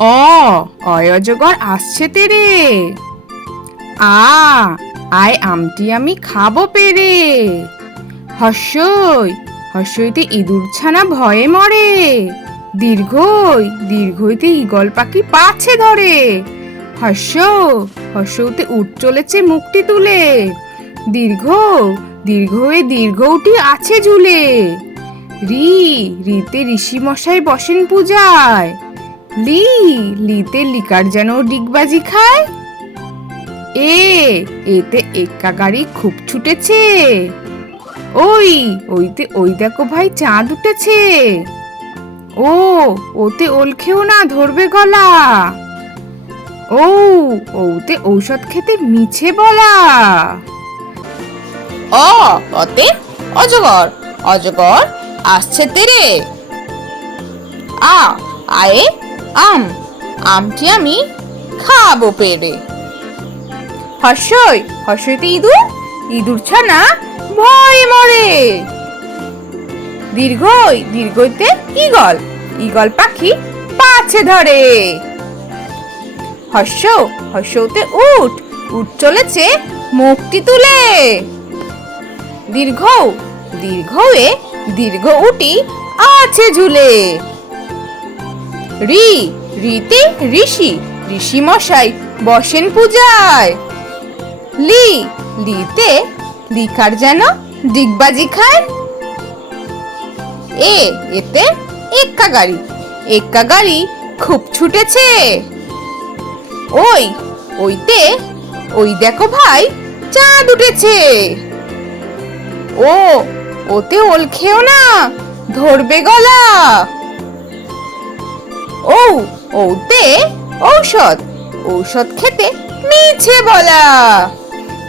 অজগর আসছে তেরে। আয় আমটি আমি খাবো পেরে। হর্ষইতে ইঁদুর ছানা ভয়ে মরে। দীর্ঘইতে ঈগল পাখি পাছে ধরে। হর্ষতে উঠ চলেছে মুখটি তুলে। দীর্ঘ আছে ঝুলে। রিতে ঋষি মশাই বসেন পূজায়। লিতে লিকার যেন ডিগবাজি খায়। এতে এক্কা গাড়ি খুব ছুটেছে। ওই দেখো ভাই চাঁদ উঠেছে। ওতে ওল খেও না ধরবে গলা। ওতে ঔষধ খেতে মিছে বলা। অতে অজগর আসছে তেরে। আয়ে আমটি আমি খাবো পেরে। হর্ষইতে ইঁদুর ছানা ভয়ে মরে। দীর্ঘইতে ঈগল পাখি পাছে ধরে। হর্ষতে উঠ চলেছে মুখটি তুলে। দীর্ঘ উটি আছে ঝুলে। রিতে ঋষি মশাই বসেন পূজায়। লিতে লিকার যেন ডিগবাজি খায়। এতে এক্কা গাড়ি খুব ছুটেছে। ওই দেখো ভাই চাঁদ উঠেছে। ওতে ওল খেও না ধরবে গলা। ওতে ঔষধ খেতে মিছে বলা।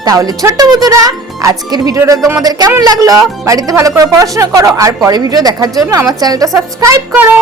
তাহলে ছোট্ট বন্ধুরা, আজকের ভিডিওটা তোমাদের কেমন লাগলো? বাড়িতে ভালো করে পড়াশোনা করো আর পরের ভিডিও দেখার জন্য আমার চ্যানেলটা সাবস্ক্রাইব করো।